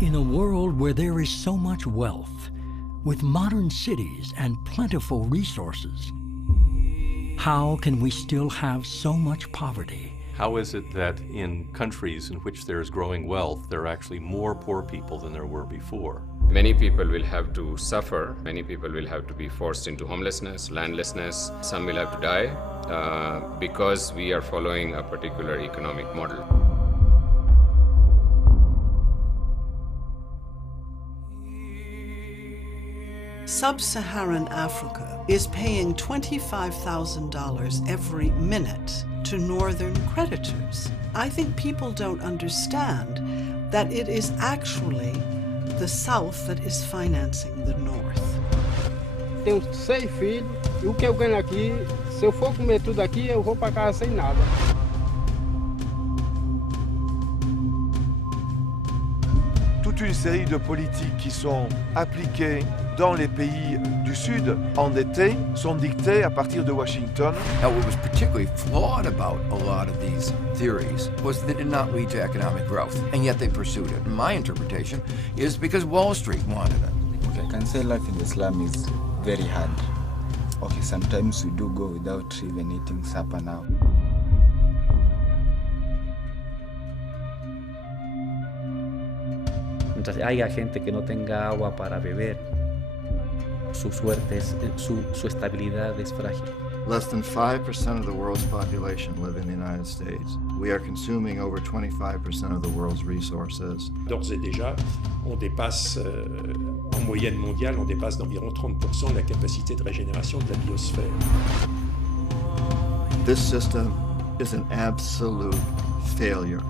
In a world where there is so much wealth, with modern cities and plentiful resources, how can we still have so much poverty? How is it that in countries in which there is growing wealth, there are actually more poor people than there were before? Many people will have to suffer. Many people will have to be forced into homelessness, landlessness. Some will have to die because we are following a particular economic model. Sub-Saharan Africa is paying $25,000 every minute to northern creditors. I think people don't understand that it is actually the South that is financing the North. Tenho 6 filhos, e o que eu ganho aqui, se eu for comer tudo aqui, eu vou para casa sem nada. Toute une série de politiques qui sont appliquées dans les pays du Sud endettés sont dictées à partir de Washington. Now, what was particularly flawed about a lot of these theories was they did not lead to economic growth, and yet they pursued it. My interpretation is because Wall Street wanted it. Okay, I can say life in the slum is very hard. Okay, sometimes we do go without even eating supper now. Mientras haya gente que no tenga agua para beber, su suerte, su estabilidad es frágil. Less than 5% of the world's population live in the United States. We are consuming over 25% of the world's resources. D'ores et déjà, on dépasse, en moyenne mondiale, on dépasse d'environ 30% la capacité de régénération de la biosphère. This system is an absolute failure.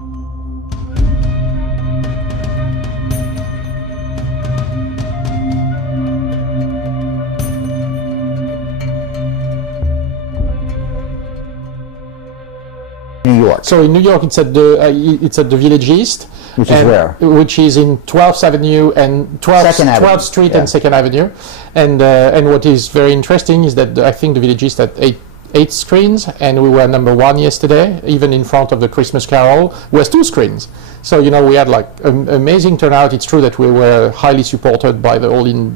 New York. So in New York, it's at the Village East, which is where? Which is in 12th Avenue and 12th Street and 2nd Avenue. And what is very interesting is that I think the Village East had eight screens, and we were number 1 yesterday. Even in front of the Christmas Carol was 2 screens. So you know, we had like an amazing turnout. It's true that we were highly supported by the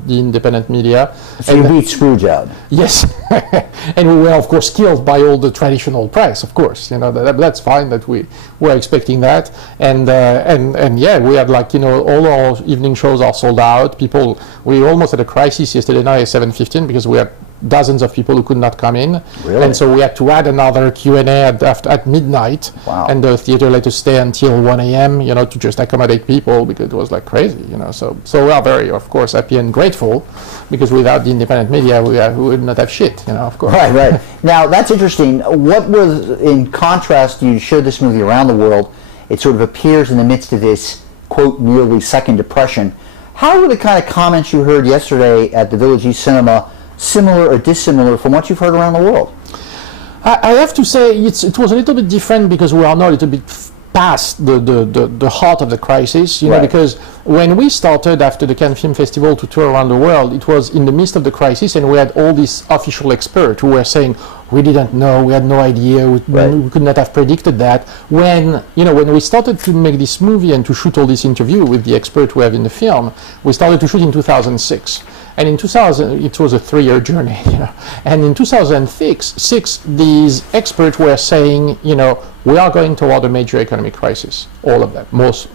independent media. So you beat Scrooge out. Yes, and we were of course killed by all the traditional press. Of course, you know that's fine. That we were expecting that, and yeah, we had like, you know, all our evening shows are sold out. People, we almost had a crisis yesterday night at 7:15 because we had dozens of people who could not come in. Really? And so we had to add another Q&A at midnight. Wow. And the theater let us stay until 1 a.m., you know, to just accommodate people because it was like crazy, you know. So we are very, of course, happy and grateful because without the independent media, we would not have shit, you know, of course. Right. Now, that's interesting. What was, in contrast, you showed this movie around the world, it sort of appears in the midst of this, quote, nearly second depression. How were the kind of comments you heard yesterday at the Village East Cinema similar or dissimilar from what you've heard around the world? I have to say it was a little bit different because we are now a little bit past the heart of the crisis, you know, because when we started after the Cannes Film Festival to tour around the world, it was in the midst of the crisis, and we had all these official experts who were saying, we didn't know, we had no idea, we could not have predicted that. When, you know, when we started to make this movie and to shoot all this interview with the expert we have in the film, we started to shoot in 2006. And in 2000, it was a 3-year journey, you know. And in 2006, these experts were saying, you know, we are going toward a major economic crisis, all of them, most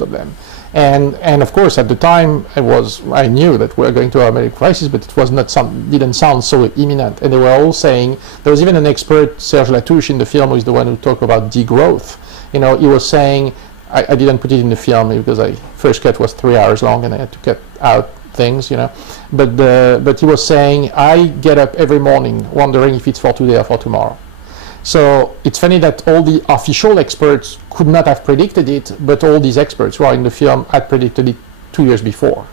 of them. And of course, at the time, I knew that we were going to a major crisis, but it was not didn't sound so imminent. And they were all saying, there was even an expert, Serge Latouche, in the film, who is the one who talked about degrowth. You know, he was saying, I didn't put it in the film because first cut was 3 hours long, and I had to cut out things, you know, but he was saying, I get up every morning wondering if it's for today or for tomorrow. So it's funny that all the official experts could not have predicted it, but all these experts who are in the film had predicted it 2 years before,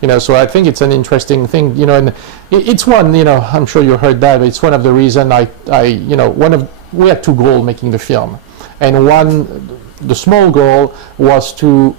you know. So I think it's an interesting thing, you know, and it's one, you know, I'm sure you heard that, but it's one of the reasons you know, we had 2 goals making the film, and one, the small goal was to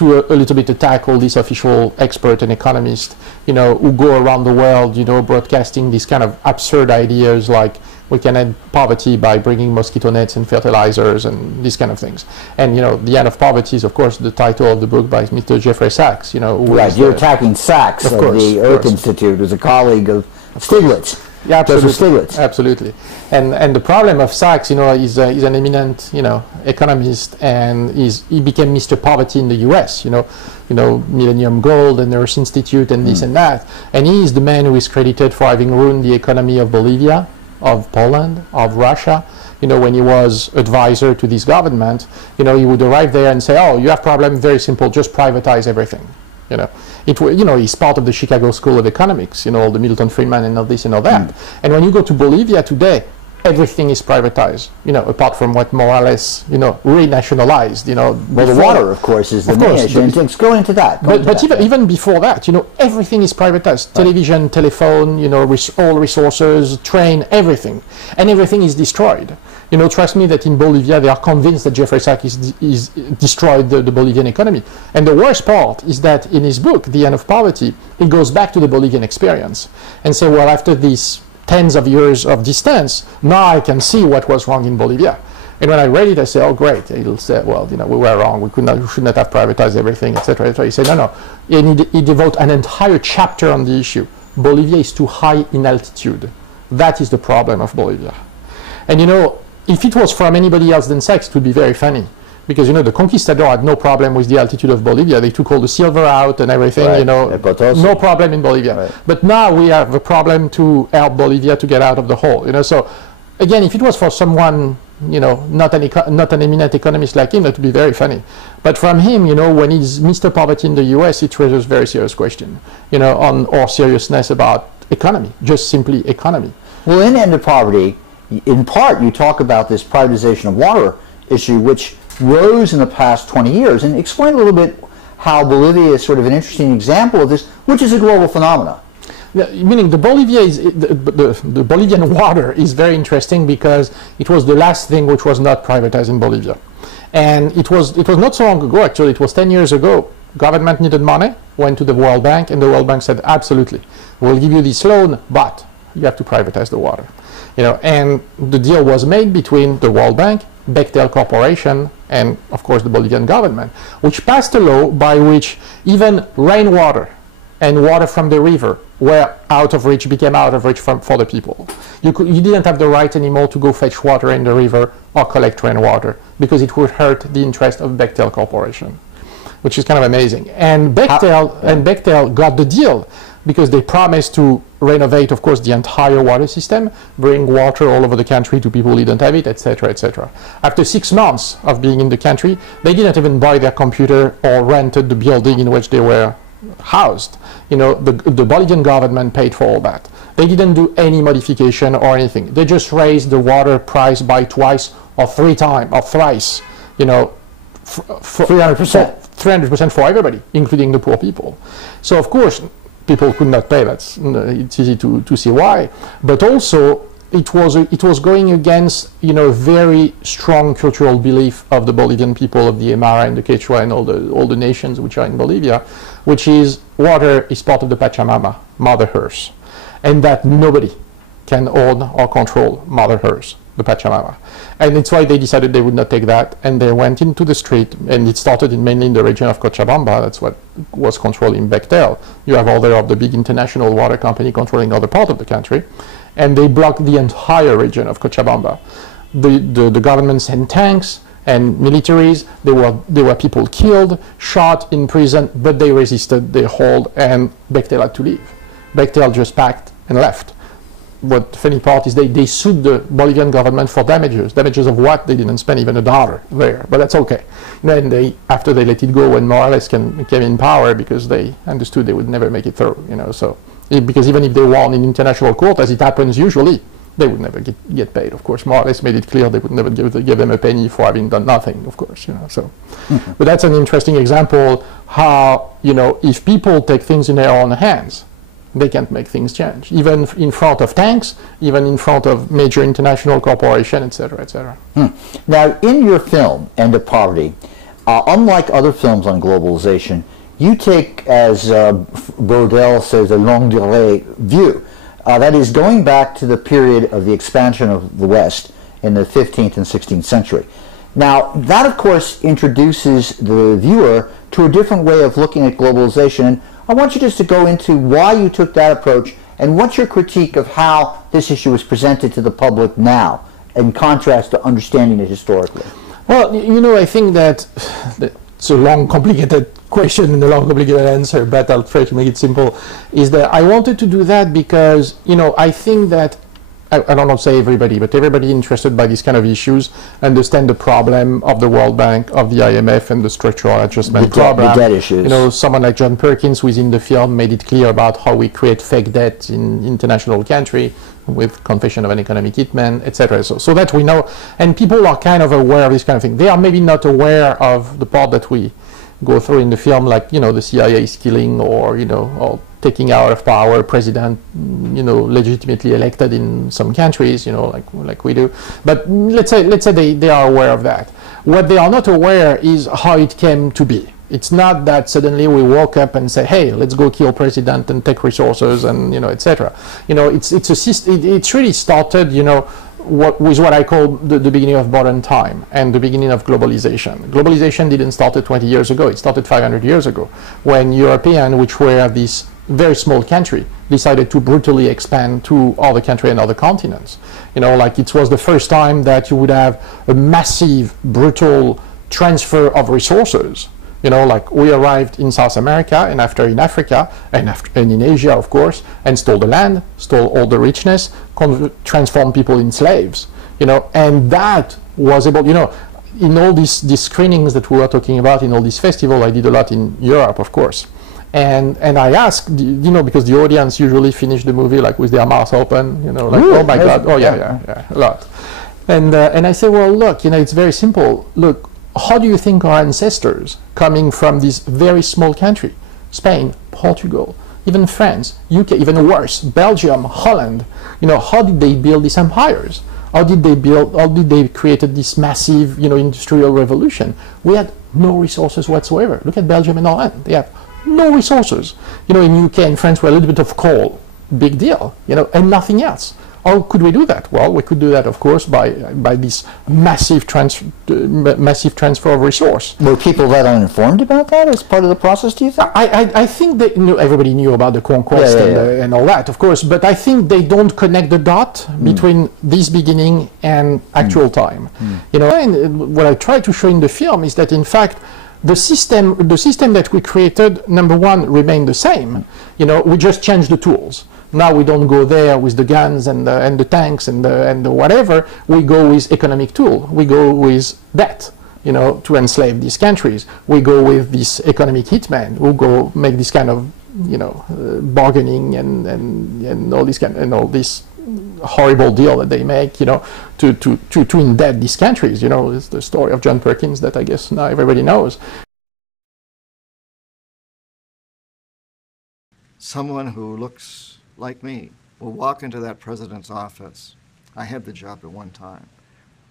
a little bit attack all these official experts and economists, you know, who go around the world, you know, broadcasting these kind of absurd ideas like We can end poverty by bringing mosquito nets and fertilizers and these kind of things. And, you know, The End of Poverty is, of course, the title of the book by Mr. Jeffrey Sachs, you know. Right, you're attacking Sachs of the Earth Institute, who's a colleague of Stiglitz. Yeah, absolutely. Stiglitz. Absolutely. And the problem of Sachs, you know, he's an eminent, you know, economist, and he became Mr. Poverty in the U.S., you know, Millennium Gold and the Earth Institute and this and that. And he is the man who is credited for having ruined the economy of Bolivia, of Poland, of Russia. You know, when he was advisor to this government, you know, he would arrive there and say, oh, you have problem, very simple, just privatize everything. You know, he's part of the Chicago School of Economics, you know, all the Milton Friedman and all this and all that. And when you go to Bolivia today, everything is privatized, you know, apart from what Morales, you know, renationalized, you know. Well, the water, of course, is the main issue. Let's go into that. But even before that, you know, everything is privatized. Television, telephone, you know, all resources, train, everything. And everything is destroyed. You know, trust me that in Bolivia, they are convinced that Jeffrey Sachs is destroyed the Bolivian economy. And the worst part is that in his book, The End of Poverty, he goes back to the Bolivian experience and say, well, after these tens of years of distance, now I can see what was wrong in Bolivia. And when I read it, I say, oh, great. He'll say, well, you know, we were wrong. We should not have privatized everything, etc., etc. He said, no. And he devotes an entire chapter on the issue. Bolivia is too high in altitude. That is the problem of Bolivia. And, you know, if it was from anybody else than Sachs, it would be very funny. Because, you know, the conquistador had no problem with the altitude of Bolivia. They took all the silver out and everything, you know, no problem in Bolivia. Right. But now we have a problem to help Bolivia to get out of the hole, you know. So, again, if it was for someone, you know, not an eminent economist like him, that would be very funny. But from him, you know, when he's Mr. Poverty in the US, it raises very serious question, you know, on our seriousness about economy, just simply economy. Well, in End of Poverty, in part, you talk about this privatization of water issue, which rose in the past 20 years. And explain a little bit how Bolivia is sort of an interesting example of this, which is a global phenomenon. Meaning the Bolivian water is very interesting because it was the last thing which was not privatized in Bolivia. And it was not so long ago, actually, it was 10 years ago. Government needed money, went to the World Bank, and the World Bank said, absolutely, we'll give you this loan, but you have to privatize the water. You know, and the deal was made between the World Bank, Bechtel Corporation, and of course the Bolivian government, which passed a law by which even rainwater and water from the river were out of reach, became out of reach for the people. You didn't have the right anymore to go fetch water in the river or collect rainwater because it would hurt the interest of Bechtel Corporation, which is kind of amazing. And Bechtel got the deal because they promised to renovate, of course, the entire water system, bring water all over the country to people who didn't have it, etc., etc. After 6 months of being in the country, they didn't even buy their computer or rented the building in which they were housed. You know, the Bolivian government paid for all that. They didn't do any modification or anything. They just raised the water price by twice or thrice, you know, 300%. 300% for everybody, including the poor people. So, of course, people could not pay. It's easy to see why. But also, it was going against, you know, very strong cultural belief of the Bolivian people, of the Aymara and the Quechua and all the nations which are in Bolivia, which is water is part of the Pachamama, Mother Earth, and that nobody can own or control Mother Earth, the Pachamama. And it's why they decided they would not take that, and they went into the street, and it started mainly in the region of Cochabamba. That's what was controlling Bechtel. You have other of the big international water company controlling other part of the country, and they blocked the entire region of Cochabamba. The government sent tanks and militaries. There were people killed, shot, in prison, but they resisted, they held, and Bechtel had to leave. Bechtel just packed and left. What the funny part is they sued the Bolivian government for damages. Damages of what? They didn't spend even $1 there, but that's okay. Then after they let it go when Morales came in power, because they understood they would never make it through, you know, so. Because even if they won in international court, as it happens usually, they would never get paid. Of course, Morales made it clear they would never give them a penny for having done nothing, of course, you know, so. But that's an interesting example how, you know, if people take things in their own hands, they can't make things change, even in front of tanks, even in front of major international corporations, etc., etc. Now, in your film, End of Poverty, unlike other films on globalization, you take, as Baudel says, a longue durée view. That is going back to the period of the expansion of the West in the 15th and 16th century. Now, that of course introduces the viewer to a different way of looking at globalization. And I want you just to go into why you took that approach and what's your critique of how this issue is presented to the public now, in contrast to understanding it historically. Well, you know, I think that it's a long, complicated question and a long, complicated answer, but I'll try to make it simple. Is that I wanted to do that because, you know, I think that I don't know say everybody, but everybody interested by these kind of issues understand the problem of the World Bank, of the IMF, and the structural adjustment program. The debt issues. You know, someone like John Perkins, who is in the film, made it clear about how we create fake debt in international country with confession of an economic hitman, etc. So that we know, and people are kind of aware of this kind of thing. They are maybe not aware of the part that we go through in the film, like, you know, the CIA is killing, or, you know, or taking out of power a president, you know, legitimately elected in some countries, you know, like we do. But let's say they are aware of that. What they are not aware is how it came to be. It's not that suddenly we woke up and say, hey, let's go kill president and take resources and, you know, etc. You know, it's really started, you know, with what I call the beginning of modern time and the beginning of globalization. Globalization didn't start 20 years ago. It started 500 years ago when Europeans, which were this very small country, decided to brutally expand to other countries and other continents. You know, like it was the first time that you would have a massive, brutal transfer of resources. You know, like we arrived in South America and after in Africa and in Asia, of course, and stole the land, stole all the richness, transformed people in slaves. You know, and that was able, you know, in all these screenings that we were talking about, in all these festivals, I did a lot in Europe, of course. And I asked, you know, because the audience usually finish the movie like with their mouth open, you know, like, oh my God, oh yeah, a lot. And I say, well, look, you know, it's very simple. Look, how do you think our ancestors, coming from this very small country, Spain, Portugal, even France, UK, even worse, Belgium, Holland, you know, how did they build these empires? How did they create this massive, you know, industrial revolution? We had no resources whatsoever. Look at Belgium and Holland. They have no resources. You know, in UK and France, we're a little bit of coal. Big deal, you know, and nothing else. How could we do that? Well, we could do that, of course, by this massive transfer of resource. Were people that uninformed about that as part of the process, do you think? I think that everybody knew about the conquest and all that, of course, but I think they don't connect the dot between this beginning and actual time. You know, and what I try to show in the film is that, in fact, the system that we created, number one, remained the same. You know, we just changed the tools. Now we don't go there with the guns and the tanks and the whatever. We go with economic tool. We go with debt, you know, to enslave these countries. We go with this economic hitman. We'll go make this kind of, you know, bargaining and all this kind and all this horrible deal that they make, you know, to indebt these countries. You know, it's the story of John Perkins that I guess now everybody knows. Someone who looks like me will walk into that president's office. I had the job at one time.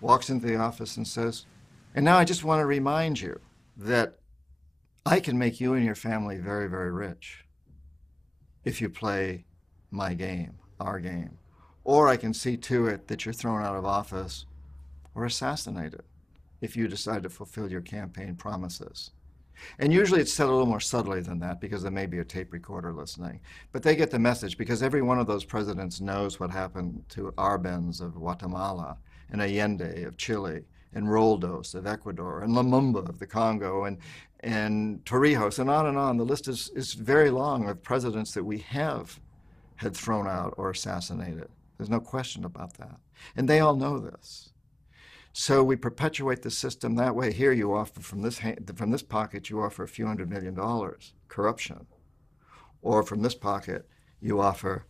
Walks into the office and says, and now I just want to remind you that I can make you and your family very, very rich if you play my game, our game. Or I can see to it that you're thrown out of office or assassinated if you decide to fulfill your campaign promises. And usually it's said a little more subtly than that because there may be a tape recorder listening. But they get the message because every one of those presidents knows what happened to Arbenz of Guatemala and Allende of Chile and Roldos of Ecuador and Lumumba of the Congo and Torrijos and on. The list is very long of presidents that we have had thrown out or assassinated. There's no question about that. And they all know this. So we perpetuate the system that way. Here you offer from this pocket, you offer a few $100 million, corruption. Or from this pocket, you offer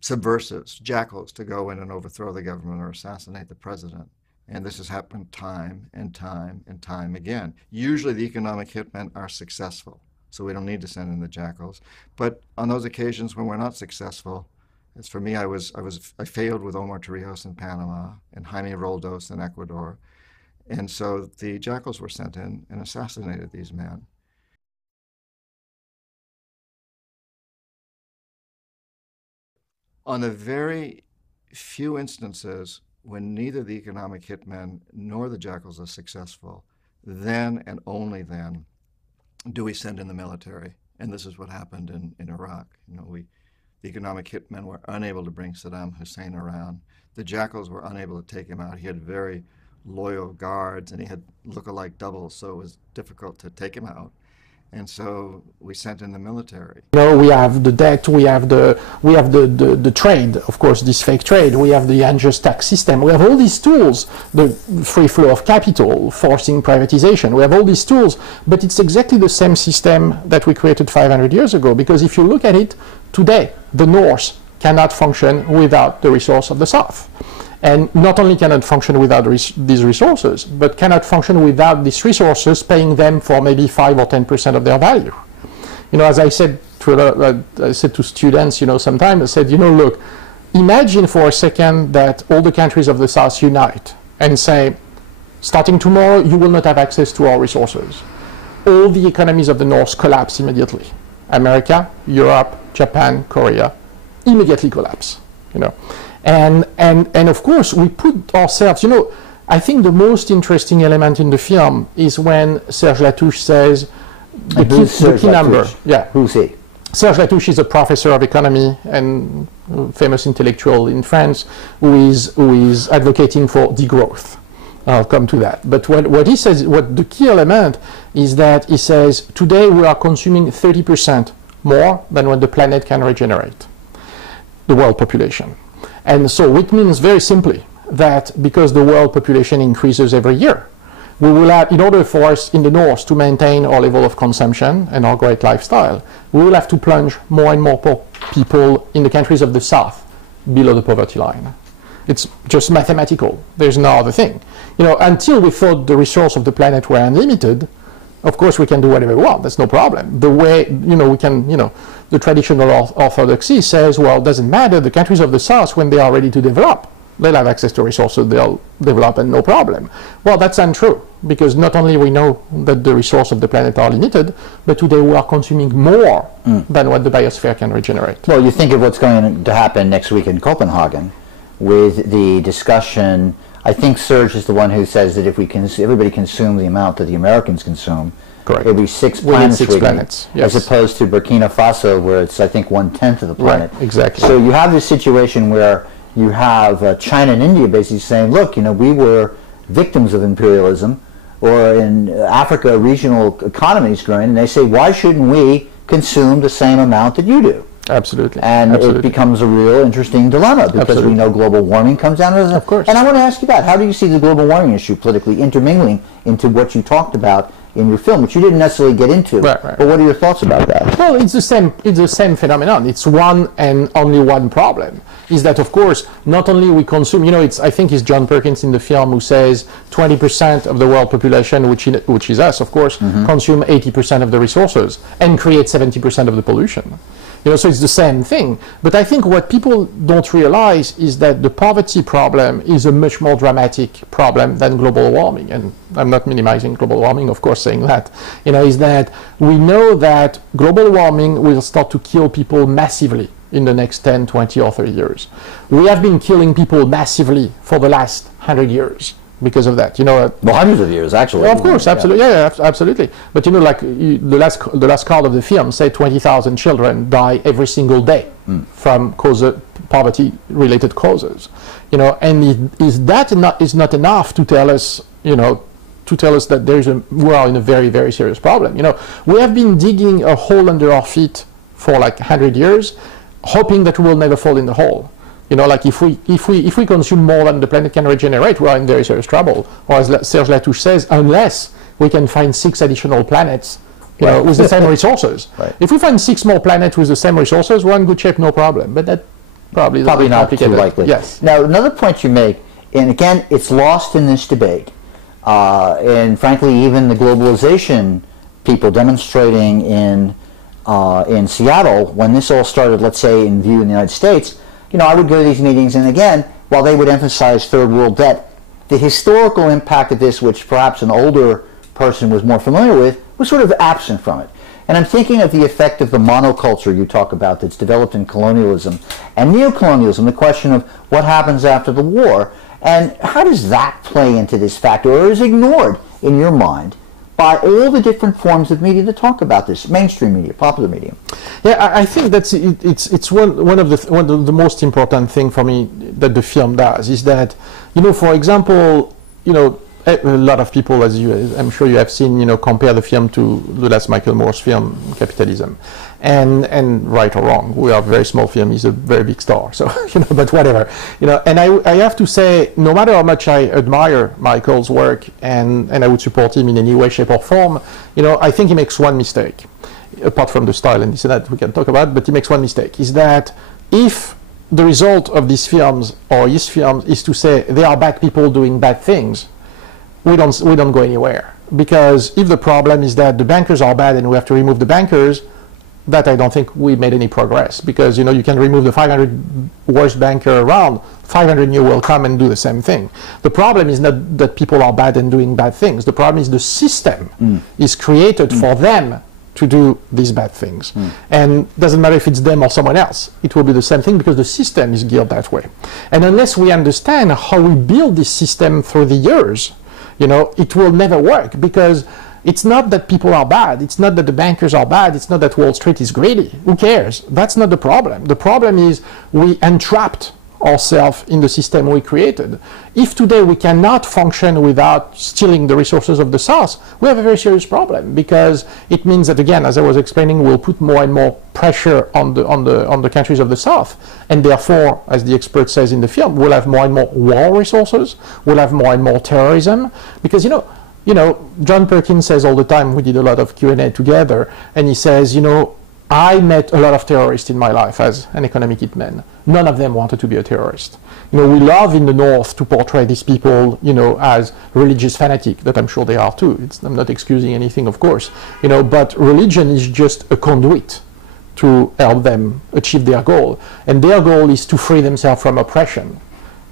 subversives, jackals, to go in and overthrow the government or assassinate the president. And this has happened time and time and time again. Usually the economic hitmen are successful, so we don't need to send in the jackals. But on those occasions when we're not successful, as for me, I failed with Omar Torrijos in Panama and Jaime Roldos in Ecuador. And so the jackals were sent in and assassinated these men. On the very few instances when neither the economic hitmen nor the jackals are successful, then and only then do we send in the military. And this is what happened in Iraq. You know, the economic hitmen were unable to bring Saddam Hussein around. The jackals were unable to take him out. He had very loyal guards, and he had look-alike doubles, so it was difficult to take him out. And so we sent in the military. You know, we have the debt, we have the trade, of course, this fake trade, we have the unjust tax system, we have all these tools, the free flow of capital, forcing privatization, we have all these tools, but it's exactly the same system that we created 500 years ago, because if you look at it, today, the North cannot function without the resource of the South. And not only cannot function without these resources, but cannot function without these resources paying them for maybe 5 or 10% of their value. You know, as I said to students, you know, sometimes I said, you know, look, imagine for a second that all the countries of the South unite and say, starting tomorrow, you will not have access to our resources. All the economies of the North collapse immediately. America, Europe, Japan, Korea, immediately collapse, you know. And of course, we put ourselves, you know, I think the most interesting element in the film is when Serge Latouche says, the key number. Yeah. Who's he? Serge Latouche is a professor of economy and famous intellectual in France who is advocating for degrowth. I'll come to that. But what he says, what the key element is that he says, today we are consuming 30% more than what the planet can regenerate, the world population. And so it means very simply that because the world population increases every year, we will have, in order for us in the North to maintain our level of consumption and our great lifestyle, we will have to plunge more and more people in the countries of the South below the poverty line. It's just mathematical. There's no other thing. You know, until we thought the resources of the planet were unlimited, of course we can do whatever we want. That's no problem. The way, you know, we can, you know, the traditional orthodoxy says, well, it doesn't matter. The countries of the South, when they are ready to develop, they'll have access to resources, they'll develop, and no problem. Well, that's untrue, because not only we know that the resources of the planet are limited, but today we are consuming more than what the biosphere can regenerate. Well, you think of what's going to happen next week in Copenhagen with the discussion. I think Serge is the one who says that if everybody consumed the amount that the Americans consume, correct, it would be 6 planets, yes, as opposed to Burkina Faso, where it's, I think, 1/10 of the planet. Right, exactly. So you have this situation where you have China and India basically saying, look, you know, we were victims of imperialism, or in Africa, regional economies growing, and they say, why shouldn't we consume the same amount that you do? Absolutely. And absolutely, it becomes a real interesting dilemma, because absolutely, we know global warming comes down to this. Of course. And I want to ask you that. How do you see the global warming issue politically intermingling into what you talked about in your film, which you didn't necessarily get into? Right. But what are your thoughts about that? Well, it's the same phenomenon. It's one and only one problem. Is that, of course, not only we consume, you know, I think it's John Perkins in the film who says 20% of the world population, which is us, of course, consume 80% of the resources and create 70% of the pollution. You know, so it's the same thing. But I think what people don't realize is that the poverty problem is a much more dramatic problem than global warming. And I'm not minimizing global warming, of course, saying that. You know, is that we know that global warming will start to kill people massively in the next 10, 20, or 30 years. We have been killing people massively for the last 100 years. Because of that, you know. Well, hundreds of years, actually. Well, of course, absolutely, yeah, absolutely. But you know, like the last card of the film said, 20,000 children die every single day from poverty-related causes. You know, and is not enough to tell us, you know, that we are in a very, very serious problem. You know, we have been digging a hole under our feet for like 100 years, hoping that we will never fall in the hole. You know, like if we consume more than the planet can regenerate, we are in very serious trouble. Or as Serge Latouche says, unless we can find 6 additional planets, you know, with the same resources. Right. If we find 6 more planets with the same resources, we're in good shape, no problem. But that probably not too likely. Yes. Now, another point you make, and again, it's lost in this debate, and frankly, even the globalization people demonstrating in Seattle, when this all started, let's say, in view in the United States. You know, I would go to these meetings, and again, while they would emphasize third world debt, the historical impact of this, which perhaps an older person was more familiar with, was sort of absent from it. And I'm thinking of the effect of the monoculture you talk about that's developed in colonialism and neocolonialism, the question of what happens after the war. And how does that play into this factor, or is ignored in your mind by all the different forms of media that talk about this, mainstream media, popular media? Yeah, I think that's it's one of the most important thing for me that the film does is that, you know, for example, you know, a lot of people, as I'm sure you have seen, you know, compare the film to the last Michael Moore's film, Capitalism, and right or wrong, we are a very small film. He's a very big star, so you know, but whatever, you know. And I have to say, no matter how much I admire Michael's work and I would support him in any way, shape, or form, you know, I think he makes one mistake, apart from the style and this and that we can talk about. But he makes one mistake: is that if the result of these films or his films is to say they are bad people doing bad things, we don't go anywhere. Because if the problem is that the bankers are bad and we have to remove the bankers, that I don't think we made any progress. Because, you know, you can remove the 500 worst banker around, 500 new will come and do the same thing. The problem is not that people are bad and doing bad things. The problem is the system is created for them to do these bad things. And it doesn't matter if it's them or someone else. It will be the same thing because the system is geared that way. And unless we understand how we build this system through the years, you know, it will never work, because it's not that people are bad, it's not that the bankers are bad, it's not that Wall Street is greedy. Who cares? That's not the problem. The problem is we entrapped ourselves in the system we created. If today we cannot function without stealing the resources of the South, we have a very serious problem, because it means that, again, as I was explaining, we'll put more and more pressure on the countries of the South, and therefore, as the expert says in the film, we'll have more and more war resources, we'll have more and more terrorism, because, you know, John Perkins says all the time, we did a lot of Q&A together, and he says, you know, I met a lot of terrorists in my life as an economic hitman. None of them wanted to be a terrorist. You know, we love in the North to portray these people, you know, as religious fanatic, that I'm sure they are too. I'm not excusing anything, of course. You know, but religion is just a conduit to help them achieve their goal. And their goal is to free themselves from oppression,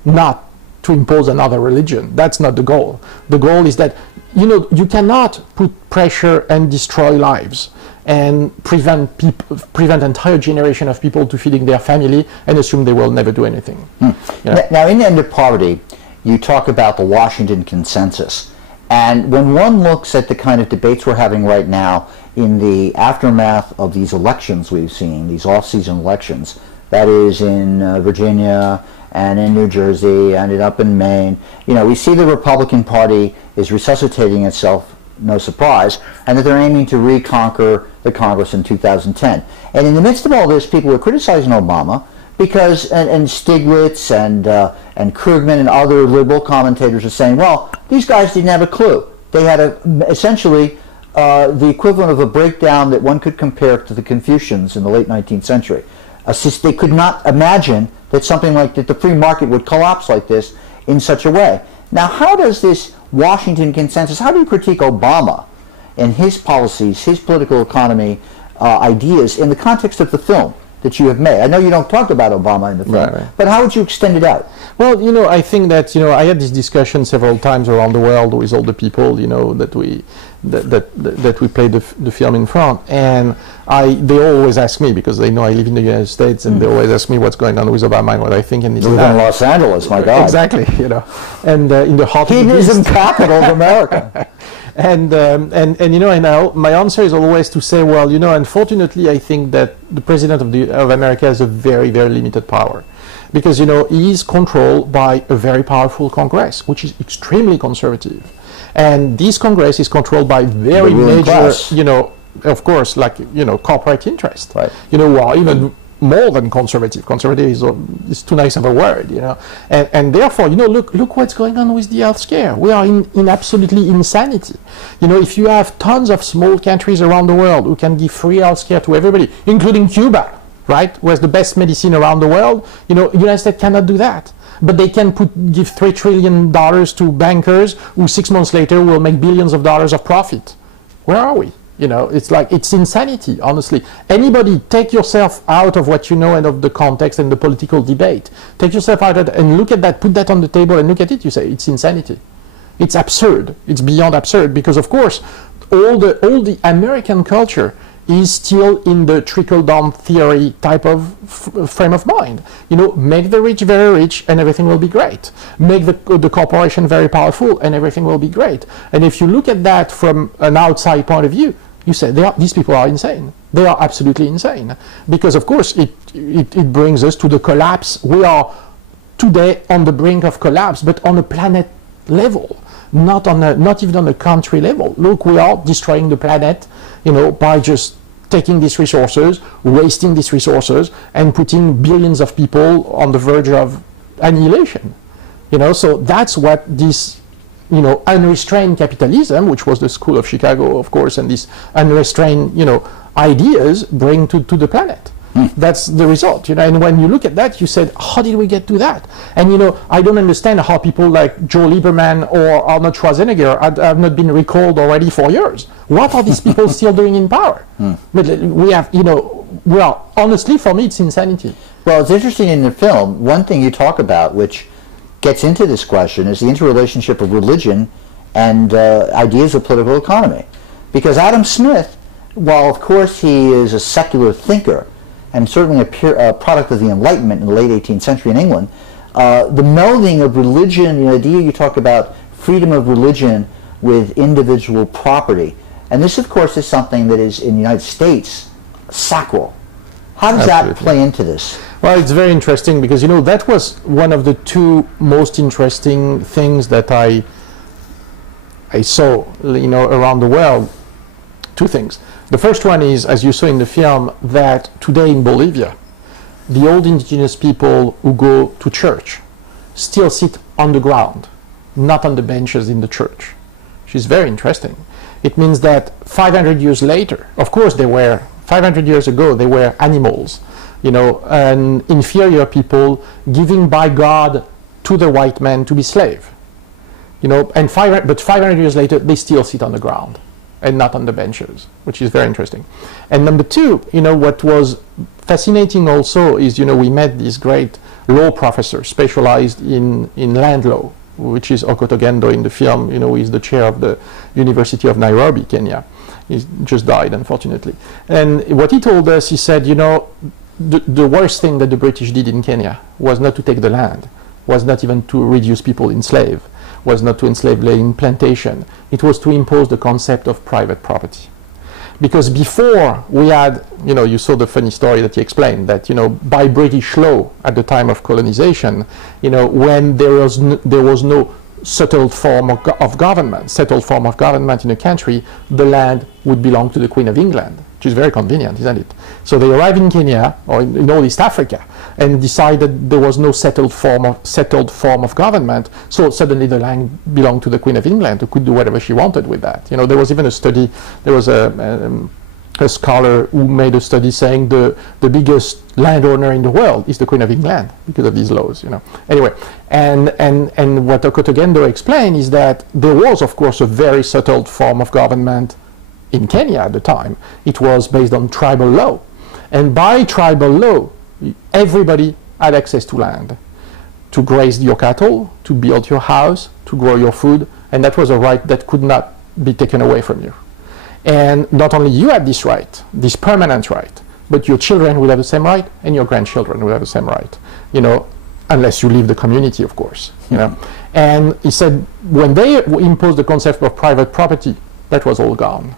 not to impose another religion. That's not the goal. The goal is that, you know, you cannot put pressure and destroy lives and prevent entire generation of people to feeding their family and assume they will never do anything. You know? Now, in End of Poverty, you talk about the Washington Consensus. And when one looks at the kind of debates we're having right now in the aftermath of these elections we've seen, these off-season elections, that is in Virginia and in New Jersey and up in Maine, you know, we see the Republican Party is resuscitating itself, no surprise, and that they're aiming to reconquer the Congress in 2010. And in the midst of all this, people are criticizing Obama because, and Stiglitz and Krugman and other liberal commentators are saying, well, these guys didn't have a clue. They had essentially the equivalent of a breakdown that one could compare to the Confucians in the late 19th century. They could not imagine that something like that, the free market would collapse like this in such a way. Now, how does this Washington Consensus, how do you critique Obama and his policies, his political economy ideas in the context of the film that you have made? I know you don't talk about Obama in the film, but how would you extend it out? Well, you know, I think that, you know, I had this discussion several times around the world with all the people, you know, that we played the film in front, and they always ask me, because they know I live in the United States, and they always ask me what's going on with Obama and what I think. And you live in Los Angeles, my God. Exactly, you know, and in the heart of the hedonism capital of America. And you know, and my answer is always to say, well, you know, unfortunately, I think that the president of America has a very, very limited power, because, you know, he is controlled by a very powerful Congress, which is extremely conservative, and this Congress is controlled by very major, you know, of course, like, you know, corporate interest, you know, who are even more than conservative. Conservative is too nice of a word, you know, and therefore, you know, look what's going on with the health scare. We are in absolutely insanity. You know, if you have tons of small countries around the world who can give free health care to everybody, including Cuba, right, who has the best medicine around the world, you know, United States cannot do that. But they can give $3 trillion to bankers who 6 months later will make billions of dollars of profit. Where are we? You know, it's like, it's insanity, honestly. Anybody, take yourself out of what you know and of the context and the political debate. Take yourself out of it and look at that, put that on the table and look at it, you say, it's insanity. It's absurd. It's beyond absurd, because, of course, all the American culture is still in the trickle-down theory type of frame of mind. You know, make the rich very rich and everything will be great. Make the corporation very powerful and everything will be great. And if you look at that from an outside point of view, you say these people are insane. They are absolutely insane. Because of course it brings us to the collapse. We are today on the brink of collapse, but on a planet level, not even on a country level. Look, we are destroying the planet, you know, by just taking these resources, wasting these resources, and putting billions of people on the verge of annihilation. You know, so that's what this, you know, unrestrained capitalism, which was the school of Chicago, of course, and these unrestrained, you know, ideas bring to the planet. That's the result, you know. And when you look at that, you said, how did we get to that? And you know, I don't understand how people like Joe Lieberman or Arnold Schwarzenegger have not been recalled already for years. What are these people still doing in power? But we have, you know, well, honestly, for me, it's insanity. Well, it's interesting in the film, one thing you talk about, which gets into this question, is the interrelationship of religion and ideas of political economy. Because Adam Smith, while of course he is a secular thinker, and certainly a product of the Enlightenment in the late 18th century in England, the melding of religion, the idea you talk about freedom of religion with individual property. And this, of course, is something that is, in the United States, sacral. How does that play into this? Well, it's very interesting because, you know, that was one of the two most interesting things that I saw, you know, around the world. Two things. The first one is, as you saw in the film, that today in Bolivia, the old indigenous people who go to church still sit on the ground, not on the benches in the church, which is very interesting. It means that 500 years later, of course 500 years ago, they were animals, you know, and inferior people giving by God to the white man to be slave, you know, and 500 years later, they still sit on the ground and not on the benches, which is very interesting. And number two, you know, what was fascinating also is, you know, we met this great law professor specialized in land law, which is Okoto Gendo in the film. You know, he's the chair of the University of Nairobi, Kenya. He just died, unfortunately. And what he told us, he said, you know, the worst thing that the British did in Kenya was not to take the land, was not even to reduce people in slave, was not to enslave in plantation. It was to impose the concept of private property. Because before we had, you know, you saw the funny story that he explained, that, you know, by British law at the time of colonization, you know, when there was no settled form of government in a country, the land would belong to the Queen of England, which is very convenient, isn't it? So they arrived in Kenya, or in all East Africa, and decided there was no settled form of government, so suddenly the land belonged to the Queen of England, who could do whatever she wanted with that. You know, there was even a study, there was a scholar who made a study saying the biggest landowner in the world is the Queen of England because of these laws, you know. Anyway, and what Okoto Gendo explained is that there was, of course, a very settled form of government in Kenya at the time. It was based on tribal law. And by tribal law, everybody had access to land, to graze your cattle, to build your house, to grow your food, and that was a right that could not be taken away from you. And not only you had this right, this permanent right, but your children will have the same right, and your grandchildren will have the same right, you know, unless you leave the community, of course, you know. And he said, when they imposed the concept of private property, that was all gone.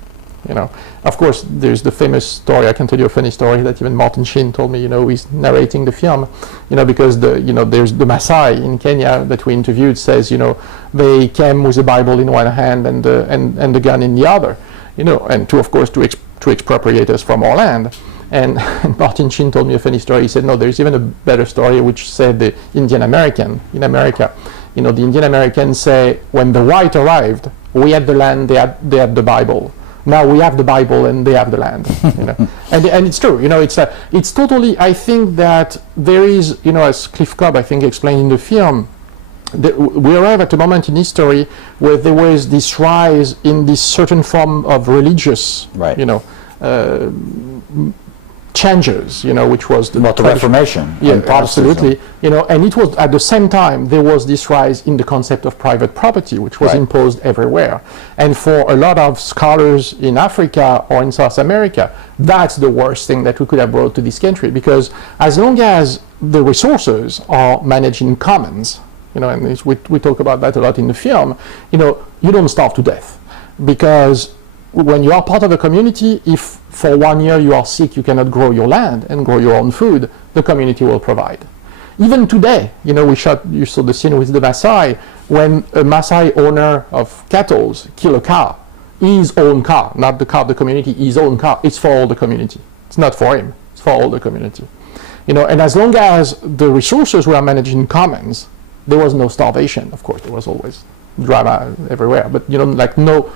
You know, of course, there's the famous story. I can tell you a funny story that even Martin Sheen told me. You know, he's narrating the film. You know, because there's the Maasai in Kenya that we interviewed says, you know, they came with the Bible in one hand and the gun in the other. You know, and of course to expropriate us from our land. And Martin Sheen told me a funny story. He said, no, there's even a better story, which said the Indian American in America. You know, the Indian Americans say, when the white arrived, we had the land, they had the Bible. Now we have the Bible and they have the land, you know. and it's true, you know, it's totally, I think that there is, you know, as Cliff Cobb, I think, explained in the film, we arrive at a moment in history where there was this rise in this certain form of religious, you know, changes, which was the Reformation. Yeah, absolutely. And it was at the same time there was this rise in the concept of private property, which was imposed everywhere. And for a lot of scholars in Africa or in South America, that's the worst thing that we could have brought to this country, because as long as the resources are managed in commons, and we talk about that a lot in the film, you don't starve to death, because when you are part of a community, if for 1 year you are sick, you cannot grow your land and grow your own food, the community will provide. Even today, you saw the scene with the Maasai, when a Maasai owner of cattle kill a cow, his own car, not the car of the community, his own car, it's for all the community. It's not for him, it's for all the community. And as long as the resources were managed in commons, there was no starvation. Of course, there was always drama everywhere, but no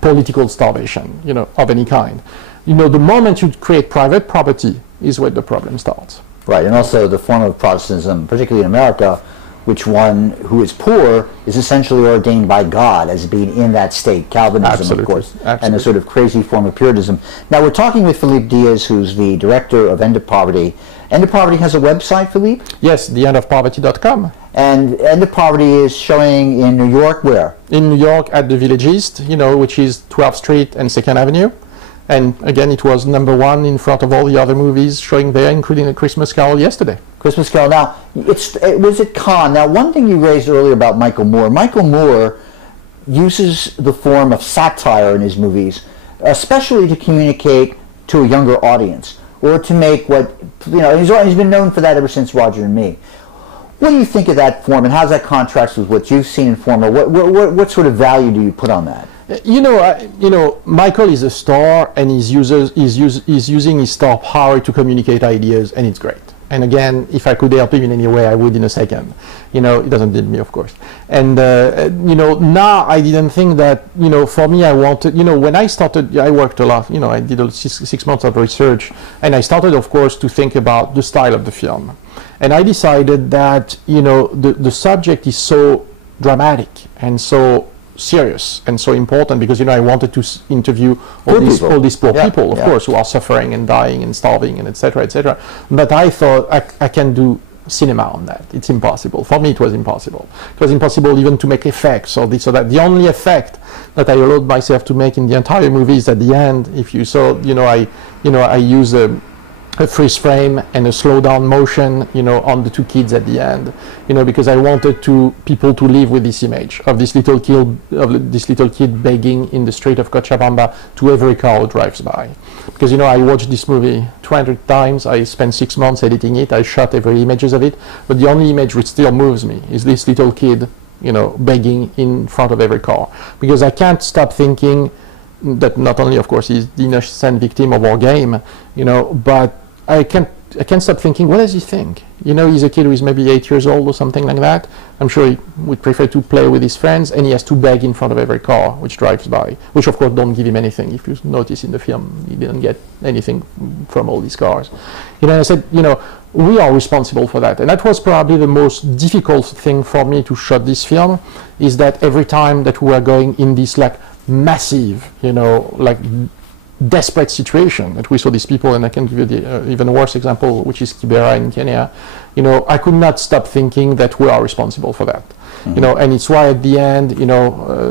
political starvation, of any kind. The moment you create private property is where the problem starts. Right, and also the form of Protestantism, particularly in America, which one who is poor is essentially ordained by God as being in that state. Calvinism, Absolutely. Of course, Absolutely. And a sort of crazy form of Puritanism. Now we're talking with Philippe Diaz, who's the director of End of Poverty. End of Poverty has a website, Philippe? Yes, theendofpoverty.com. And End of Poverty is showing in New York where? In New York at the Village East, which is 12th Street and 2nd Avenue. And again, it was #1 in front of all the other movies showing there, including A Christmas Carol yesterday. Christmas Carol. Now, it was at Cannes. Now, one thing you raised earlier about Michael Moore. Michael Moore uses the form of satire in his movies, especially to communicate to a younger audience, or to make what, he's been known for that ever since Roger and Me. What do you think of that form, and how does that contrast with what you've seen in Former? What sort of value do you put on that? Michael is a star, and he's using his star power to communicate ideas, and it's great. And again, if I could help him in any way, I would in a second. He doesn't need me, of course. And now I didn't think that, for me, I wanted, when I started, I worked a lot. I did 6 months of research, and I started, of course, to think about the style of the film. And I decided that, the subject is so dramatic and so serious and so important, because I wanted to interview all these poor people, of course, who are suffering and dying and starving and etc., etc. But I thought I can do cinema on that. It's impossible. For me, it was impossible. It was impossible even to make effects or this or that. The only effect that I allowed myself to make in the entire movie is at the end. If you saw, I use a freeze frame and a slow down motion, on the two kids at the end, because I wanted people to live with this image of this little kid begging in the street of Cochabamba to every car who drives by. Because I watched this movie 200 times. I spent 6 months editing it. I shot every images of it, but the only image which still moves me is this little kid, begging in front of every car, because I can't stop thinking that not only, of course, he's the innocent victim of our game, but I can't stop thinking, what does he think? He's a kid who is maybe 8 years old or something like that. I'm sure he would prefer to play with his friends, and he has to beg in front of every car which drives by, which of course don't give him anything. If you notice in the film, he didn't get anything from all these cars. I said, we are responsible for that. And that was probably the most difficult thing for me to shoot this film, is that every time that we were going in this massive, desperate situation that we saw these people, and I can give you the even worse example, which is Kibera in Kenya. I could not stop thinking that we are responsible for that. Mm-hmm. And it's why at the end,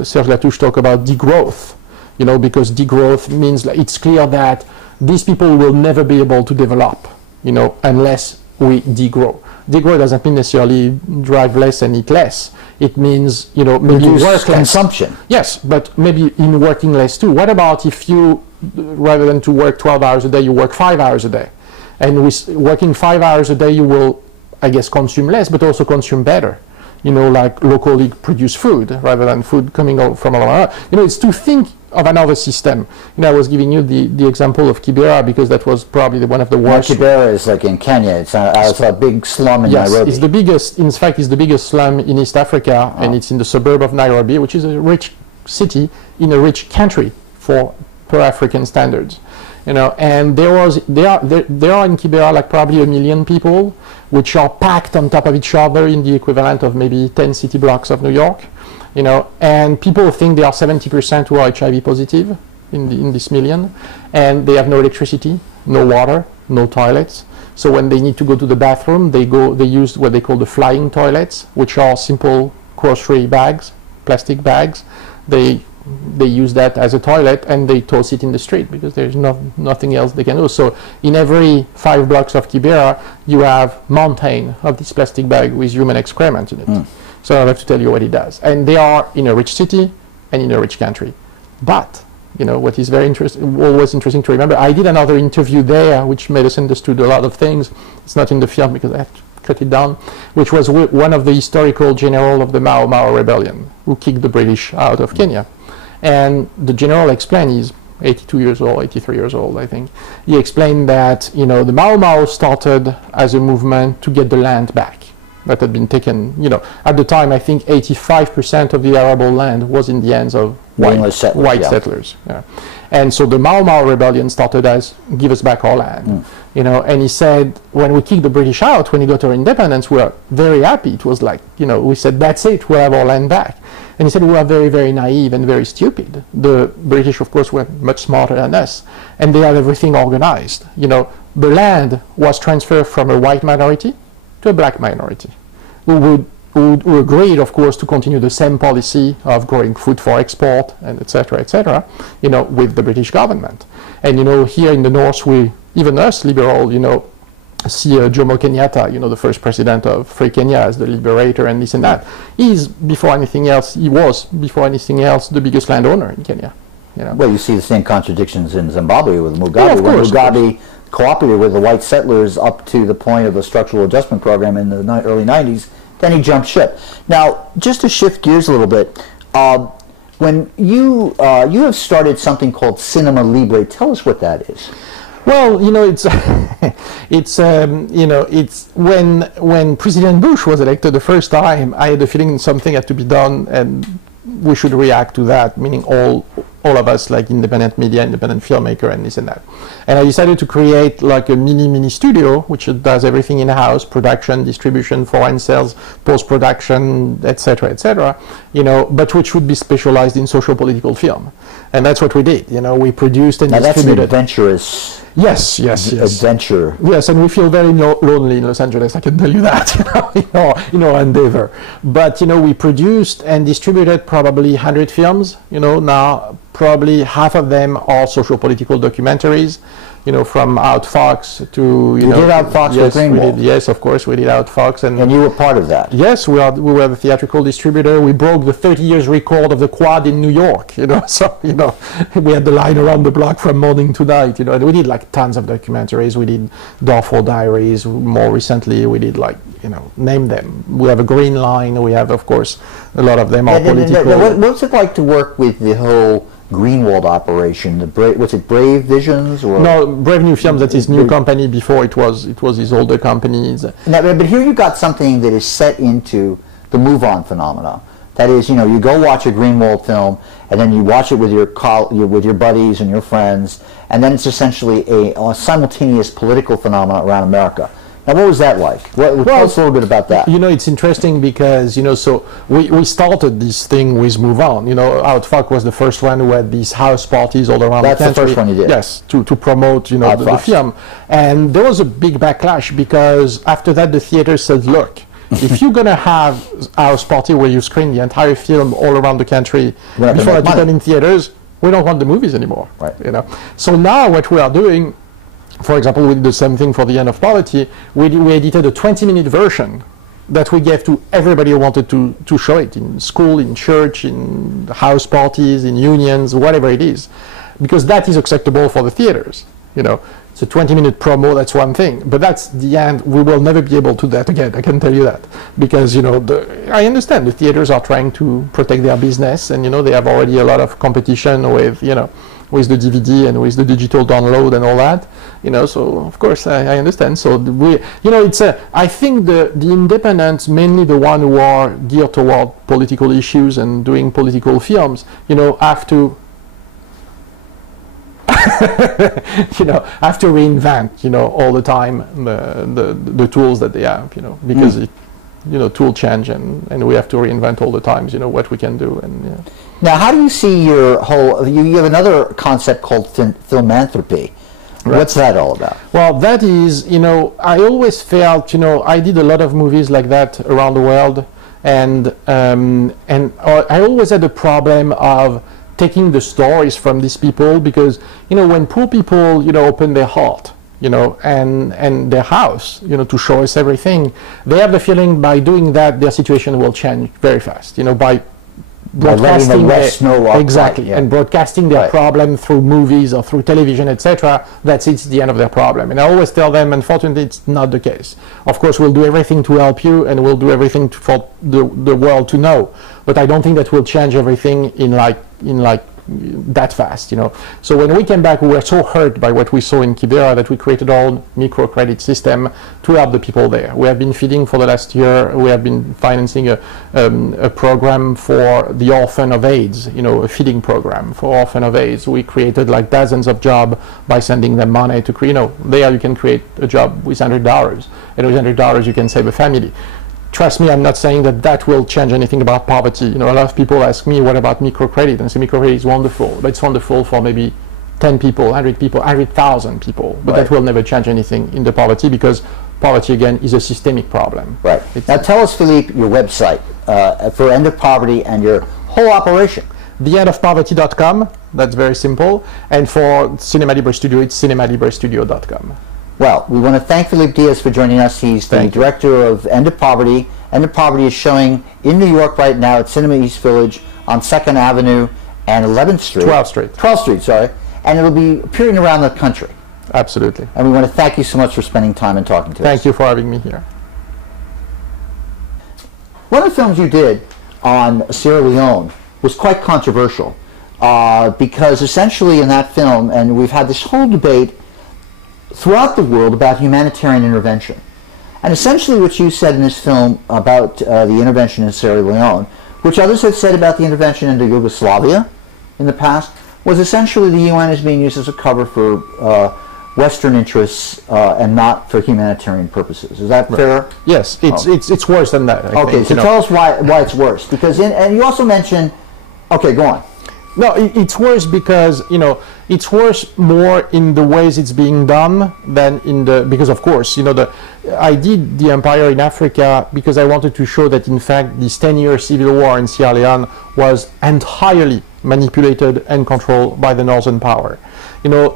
Serge Latouche talked about degrowth. Because degrowth means it's clear that these people will never be able to develop, unless we degrow. Degrow doesn't mean necessarily drive less and eat less. It means, maybe work consumption. Yes, but maybe in working less too. What about if you, rather than to work 12 hours a day, you work 5 hours a day? And with working 5 hours a day, you will, I guess, consume less, but also consume better. Like locally produced food, rather than food coming out from all around. It's to think of another system. I was giving you the example of Kibera, because that was probably one of the worst. Kibera is like in Kenya. It's a big slum in Nairobi. It's the biggest. In fact, it's the biggest slum in East Africa, and it's in the suburb of Nairobi, which is a rich city in a rich country per African standards. And there are in Kibera probably 1 million people, which are packed on top of each other in the equivalent of maybe 10 city blocks of New York. And people think there are 70% who are HIV positive in this million, and they have no electricity, no water, no toilets. So when they need to go to the bathroom, they use what they call the flying toilets, which are simple grocery bags, plastic bags. They use that as a toilet, and they toss it in the street because there's nothing else they can do. So in every 5 blocks of Kibera, you have mountain of this plastic bag with human excrement in it. So I don't have to tell you what it does. And they are in a rich city and in a rich country. But what is very always interesting to remember, I did another interview there which made us understood a lot of things. It's not in the film because I have to cut it down, which was one of the historical general of the Mau Mau rebellion who kicked the British out of Kenya. And the general explained, he's 82 years old, 83 years old, I think. He explained that, the Mau Mau started as a movement to get the land back that had been taken, at the time, I think 85% of the arable land was in the hands of white settlers. Yeah. And so the Mau Mau rebellion started as, give us back our land. And he said, when we kicked the British out, when we got our independence, we were very happy. It was like, we said, that's it, we'll have our land back. And he said, we were very, very naive and very stupid. The British, of course, were much smarter than us, and they had everything organized. The land was transferred from a white minority to a black minority, who agreed, of course, to continue the same policy of growing food for export, and et cetera, with the British government. And, here in the North, even us, liberal, see Jomo Kenyatta, the first president of Free Kenya, as the liberator and this and that. He was, before anything else, the biggest landowner in Kenya. Well, you see the same contradictions in Zimbabwe with Mugabe. Yeah, of course, Mugabe cooperated with the white settlers up to the point of the structural adjustment program in the early 90s, then he jumped ship. Now, just to shift gears a little bit, when you have started something called Cinema Libre, tell us what that is. Well, it's when President Bush was elected the first time, I had the feeling something had to be done, and we should react to that, meaning all of us, like independent media, independent filmmaker, and this and that. And I decided to create like a mini studio, which does everything in-house: production, distribution, foreign sales, post-production, etc., but which would be specialized in social-political film. And that's what we did. We produced and distributed. That's an adventurous. Yes. Adventure. Yes, and we feel very lonely in Los Angeles, I can tell you that, in our endeavor. But, we produced and distributed probably 100 films, now probably half of them are social political documentaries, from Out Fox to, You did Out Fox with Greenwald? Yes, of course, we did Out Fox. And you were part of that? Yes, we were the theatrical distributor. We broke the 30 years record of the Quad in New York, so, we had the line around the block from morning to night, and we did like tons of documentaries. We did Darfur Diaries. More recently, we did name them. We have a Green Line. We have, of course, a lot of them are political. What's it like to work with the whole Greenwald operation? Was it Brave Visions? Or? No, Brave New Films. That's his new company. Before it was his older company. But here you got something that is set into the move-on phenomena. That is, you go watch a Greenwald film, and then you watch it with your buddies and your friends, and then it's essentially a simultaneous political phenomenon around America. Now, what was that like? Tell us a little bit about that. It's interesting because, so we started this thing with Move On. Out Fox was the first one who had these house parties all around the country. That's the first one you did? Yes, to promote, the film. And there was a big backlash because after that the theater said, look, if you're going to have a house party where you screen the entire film all around the country before it's done in theaters, we don't want the movies anymore. Right. So now what we are doing, for example, we did the same thing for The End of Poverty. We edited a 20-minute version that we gave to everybody who wanted to show it in school, in church, in house parties, in unions, whatever it is, because that is acceptable for the theaters. It's a 20-minute promo. That's one thing, but that's the end. We will never be able to do that again. I can tell you that because I understand the theaters are trying to protect their business, and they have already a lot of competition with with the DVD and with the digital download and all that, so of course I understand. So I think the independents, mainly the one who are geared toward political issues and doing political films, have to have to reinvent, all the time the tools that they have, because tool change and we have to reinvent all the time, what we can do. And Now, how do you see your whole? You have another concept called philanthropy. Right. What's that all about? Well, that is, I always felt, I did a lot of movies like that around the world, and I always had a problem of taking the stories from these people, because, when poor people, open their heart, and their house, to show us everything, they have the feeling by doing that their situation will change very fast, by broadcasting exactly, and broadcasting their problem through movies or through television, etc. That's it's the end of their problem. And I always tell them, unfortunately, it's not the case. Of course, we'll do everything to help you, and we'll do everything for the world to know. But I don't think that will change everything in like that fast, So when we came back, we were so hurt by what we saw in Kibera that we created our own microcredit system to help the people there. We have been feeding for the last year. We have been financing a program for the orphan of AIDS, a feeding program for orphan of AIDS. We created like dozens of jobs by sending them money to create, there you can create a job with $100, and with $100 you can save a family. Trust me, I'm not saying that will change anything about poverty. A lot of people ask me, what about microcredit? And I say, microcredit is wonderful, but it's wonderful for maybe 10 people, 100 people, 100,000 people. But that will never change anything in the poverty, because poverty, again, is a systemic problem. Right. Now tell us, Philippe, your website for End of Poverty and your whole operation. theendofpoverty.com, that's very simple. And for Cinema Libre Studio, it's cinemalibrestudio.com. Well, we want to thank Philippe Diaz for joining us. He's the director of End of Poverty. End of Poverty is showing in New York right now at Cinema East Village on 2nd Avenue and 11th Street. 12th Street. 12th Street, sorry. And it'll be appearing around the country. Absolutely. And we want to thank you so much for spending time and talking to us. Thank you for having me here. One of the films you did on Sierra Leone was quite controversial because essentially in that film, and we've had this whole debate throughout the world about humanitarian intervention. And essentially what you said in this film about the intervention in Sierra Leone, which others have said about the intervention into Yugoslavia in the past, was essentially the UN is being used as a cover for Western interests and not for humanitarian purposes. Is that fair? Yes, it's worse than that. I think, so tell us why it's worse. Because and you also mentioned, okay, go on. No, it's worse because, it's worse more in the ways it's being done than in because of course, I did the Empire in Africa because I wanted to show that in fact this 10-year civil war in Sierra Leone was entirely manipulated and controlled by the Northern power.